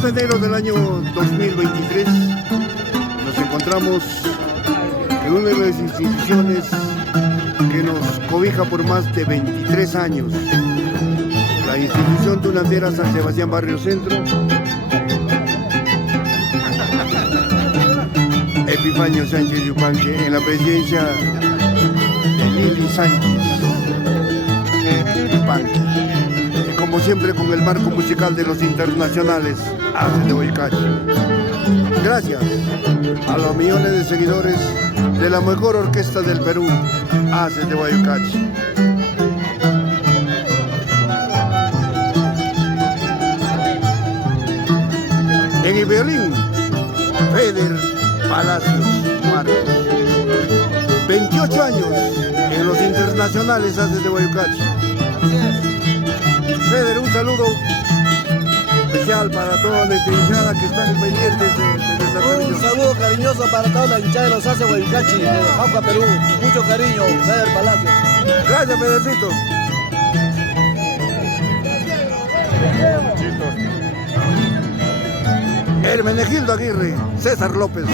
2 de enero del año 2023 nos encontramos en una de las instituciones que nos cobija por más de 23 años, la institución Tunandera San Sebastián Barrio Centro. Epifanio Sánchez Yupanque en la presidencia de Lili Sánchez Yupanque, como siempre con el marco musical de los internacionales Haces de Huaycachi. Gracias a los millones de seguidores de la mejor orquesta del Perú, Haces de Huaycachi. En el violín, Feder Palacios Marcos. 28 años en los internacionales Haces de Huaycachi. Feder, un saludo especial para toda la hinchada que están pendientes de esta transmisión. Un saludo cariñoso para toda la hinchada de los Haces de Huaycachi, de Jauja, Perú. Mucho cariño, Feder Palacios. Gracias, Federcito. Hermenegildo Aguirre, César López.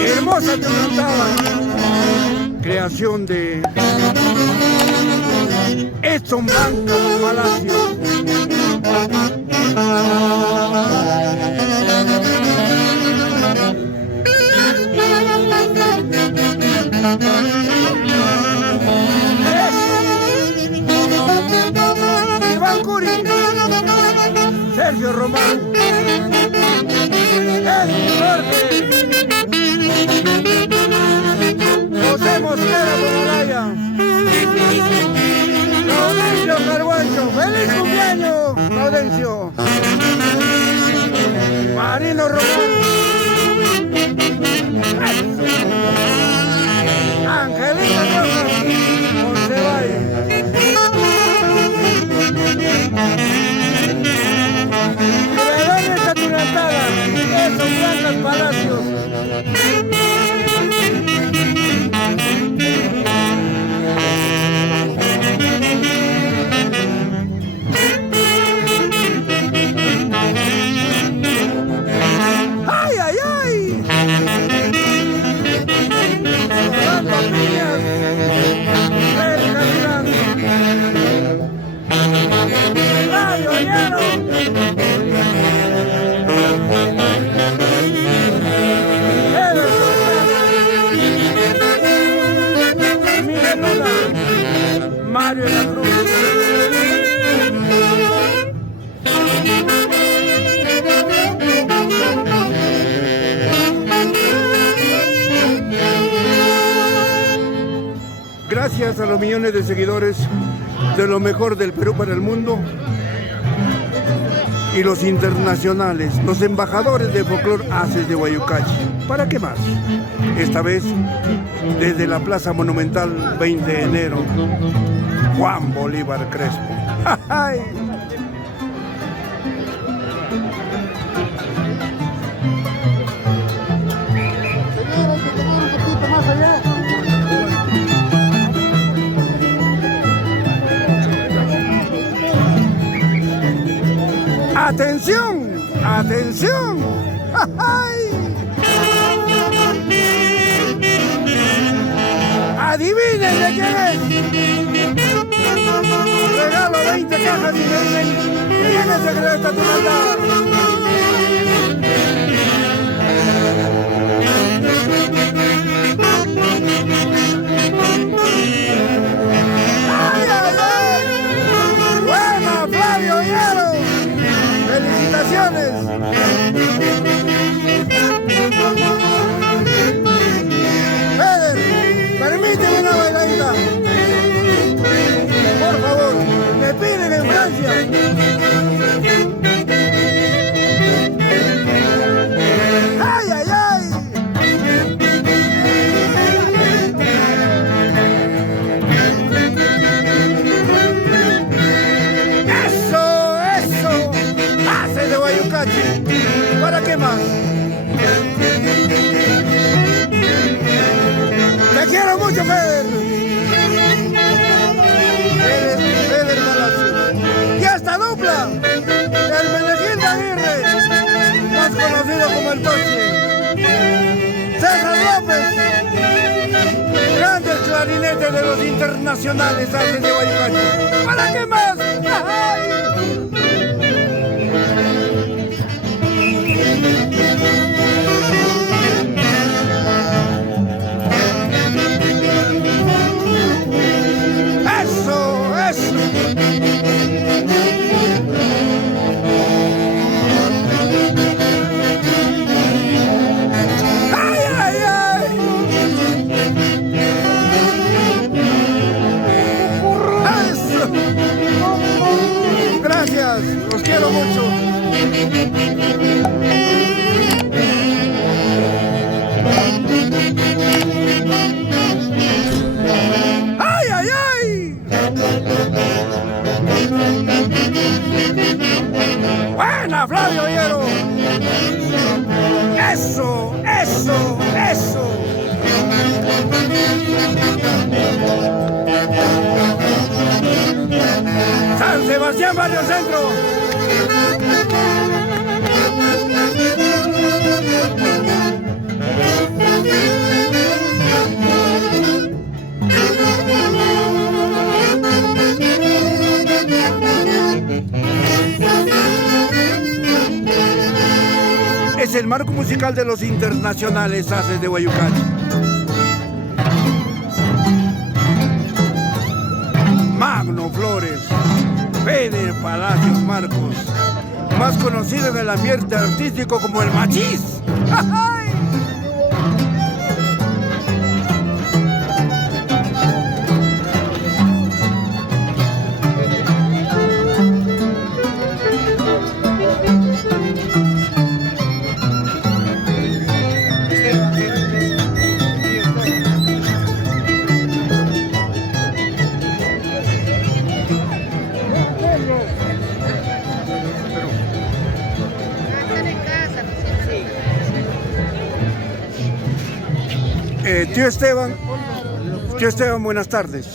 Hermosa cantada, creación de Edson Blanca Palacio. Iván Curi, Sergio Román, Jorge, José Mosquera Bonolaya, Laudencio Carguancho, ¡feliz cumpleaños, Laudencio! Marino Román, Angelita Rojas, Montevay, Verónica Tunandera, Edson Blancas Palacios. ¡Ay, ay, ay! Rafa Piñas, Félix Gavilán, Radio Oñero, Miguel Luna, Mario de la Cruz. Gracias a los millones de seguidores de lo mejor del Perú para el mundo y los internacionales, los embajadores de folclor Haces de Huaycachi. ¿Para qué más? Esta vez desde la Plaza Monumental 20 de enero, Juan Bolívar Crespo. ¡Ay! ¡Atención! ¡Atención! ¡Ay! ¡Adivinen de quién es! Regalo 20 cajas y me dicen quién es el que está Tunandera. ¡Ay, ay, ay! ¡Buena, Flavio Oñero! ¡Felicitaciones! Feder, permíteme una bailadita. Por favor, me piden en Francia. quiero mucho, Feder. Feder Palacio. Y esta dupla, el Menegildo Aguirre, más conocido como el Toche. César López, grandes clarinetes de los internacionales Aces de Guayucachi. ¿Para qué más? ¡Ay! Gracias, los quiero mucho. ¡Ay, ay, ay! ¡Buena, Flavio Hierro! ¡Eso, eso, eso! San Sebastián, Barrio Centro. Es el marco musical de los internacionales Aces de Guayucachi. Magno Flores, Feder Palacios Marcos, más conocido en el ambiente artístico como el Machís. Tío Esteban, buenas tardes.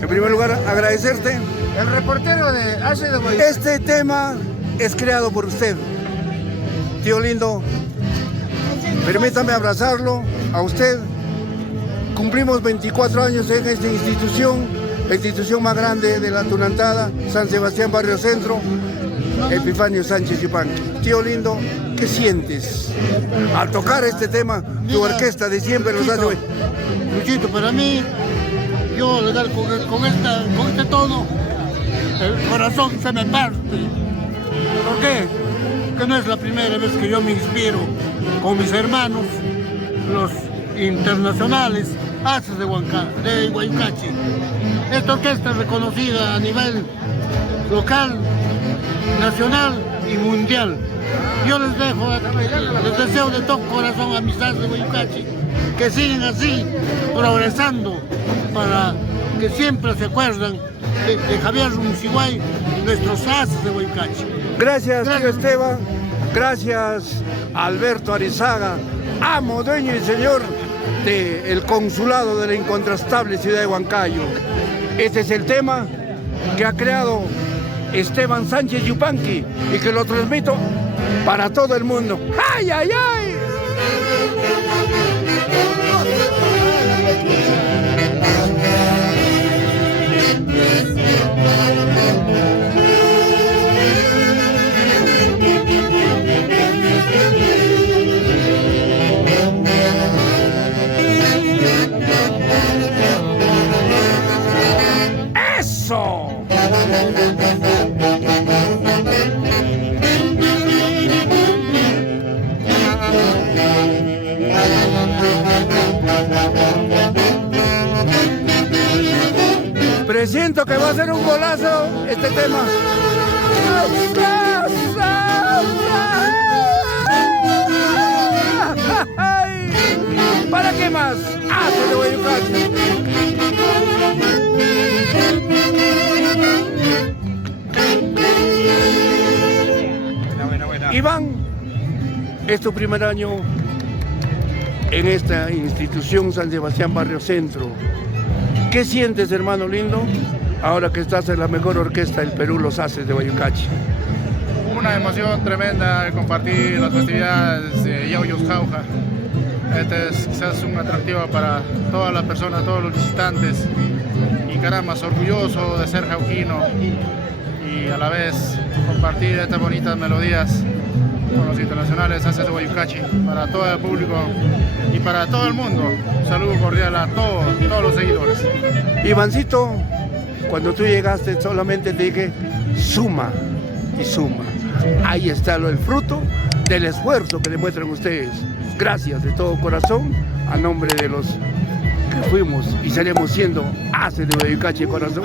En primer lugar, agradecerte. El reportero de Aces de Guayucachi. Este tema es creado por usted. Tío lindo, permítame abrazarlo a usted. Cumplimos 24 años en esta institución, la institución más grande de la Tunantada, San Sebastián Barrio Centro, Epifanio Sánchez Yupanqui. Tío lindo, ¿qué sientes al tocar este tema? Tu orquesta de siempre los hace. Luchito, para mí, yo le dar con este tono, el corazón se me parte. ¿Por qué? Que no es la primera vez que yo me inspiro con mis hermanos, los internacionales Aces de Guayucachi. Esta orquesta es reconocida a nivel local, nacional y mundial. Yo les deseo de todo corazón a mis Aces de Guayucachi que sigan así, progresando, para que siempre se acuerdan de Javier Runciguay, nuestros Aces de Guayucachi. Gracias, tío Esteban. Gracias, Alberto Arizaga, amo, dueño y señor del consulado de la incontrastable ciudad de Huancayo. Este es el tema que ha creado Esteban Sánchez Yupanqui y que lo transmito para todo el mundo. ¡Ay, ay, ay! ¡Eso! Presiento que va a ser un golazo este tema. ¿Para qué más? Aces de Guayucachi. Iván, es tu primer año en esta institución San Sebastián Barrio Centro. ¿Qué sientes, hermano lindo, ahora que estás en la mejor orquesta del Perú, Los Haces de Huaycachi? Una emoción tremenda compartir las festividades de Yauyos Jauja. Este es quizás un atractivo para todas las personas, todos los visitantes. Y caramba, orgulloso de ser jauquino y a la vez compartir estas bonitas melodías con los internacionales Haces de Huaycachi para todo el público y para todo el mundo. Un saludo cordial a todos los seguidores. Ivancito, cuando tú llegaste solamente te dije suma y suma. Ahí está el fruto del esfuerzo que demuestran ustedes. Gracias de todo corazón a nombre de los que fuimos y salimos siendo Haces de Huaycachi de corazón.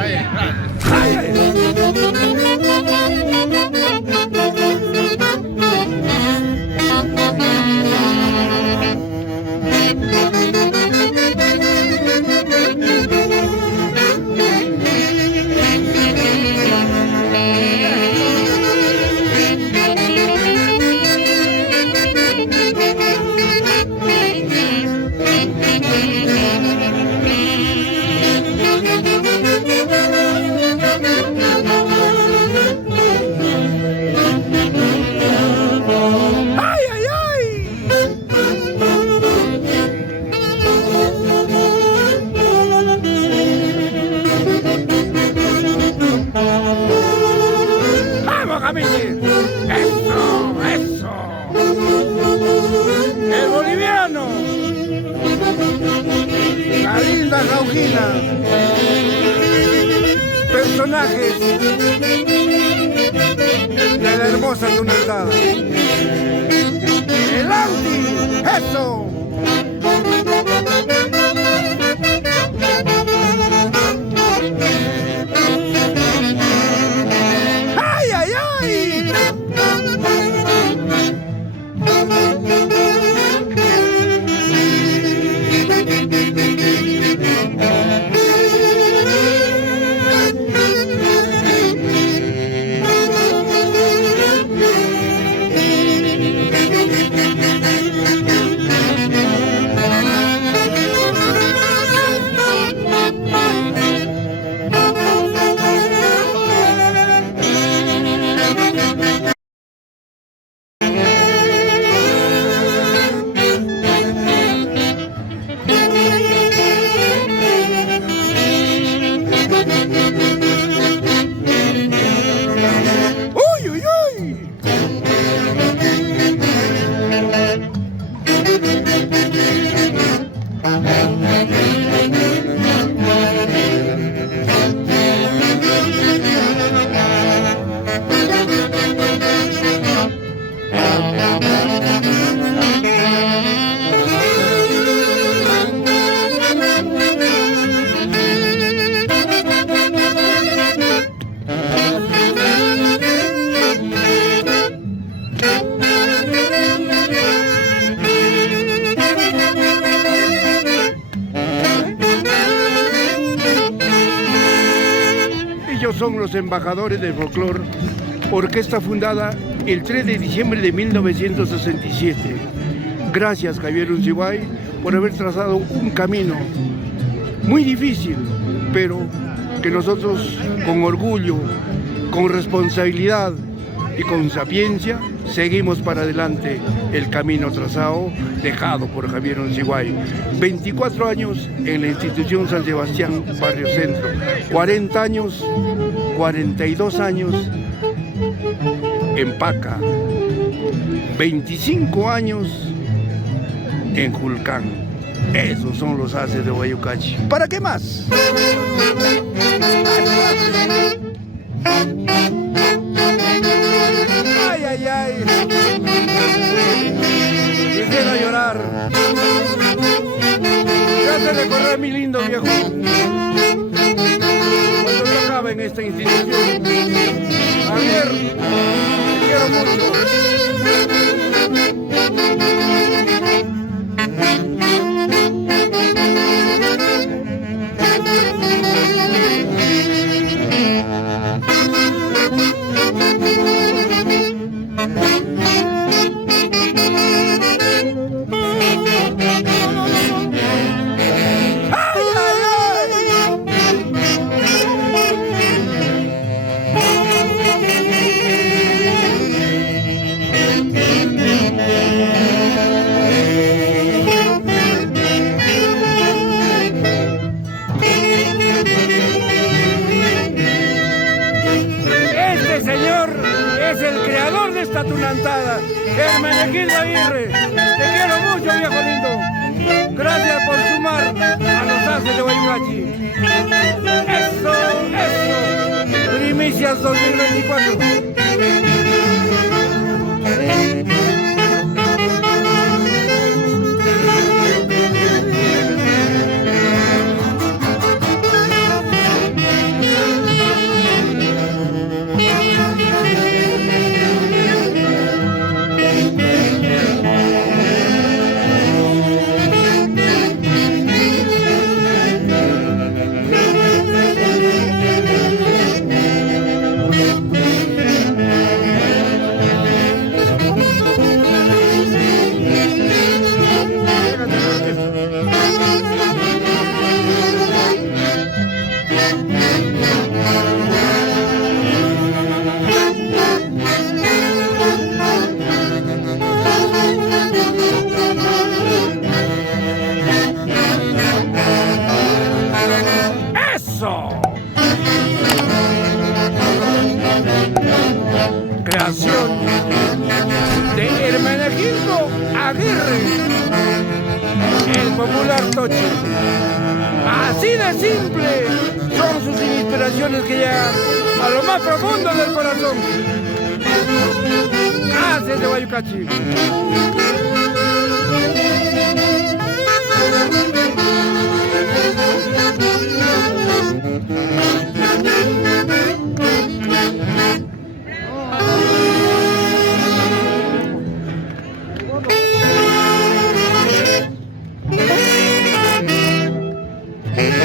Personajes de la hermosa tunaldada. El Audi, eso. ¡Ay, ay, ay! Son los embajadores del folclore, orquesta fundada el 3 de diciembre de 1967. Gracias, Javier Uncibay, por haber trazado un camino muy difícil, pero que nosotros con orgullo, con responsabilidad y con sapiencia seguimos para adelante el camino trazado, dejado por Javier Uncibay. 24 años en la institución San Sebastián Barrio Centro, 40 años, 42 años en Paca, 25 años en Julcán. Esos son los Haces de Huaycachi. ¿Para qué más? Ay, ay, ay. Quisiera llorar. Ya se le corre mi lindo viejo. Cuando tocaba en esta institución. Javier, te quiero mucho. la tunantada. Hermenegildo Aguirre, te quiero mucho, viejo lindo. Gracias por sumar a los haces de Huaycachi. Eso, eso. Primicias 2024. Creación de Hermenegildo Aguirre, el popular Tochi. Así de simple son sus inspiraciones que llegan a lo más profundo del corazón. Haces de Huaycachi.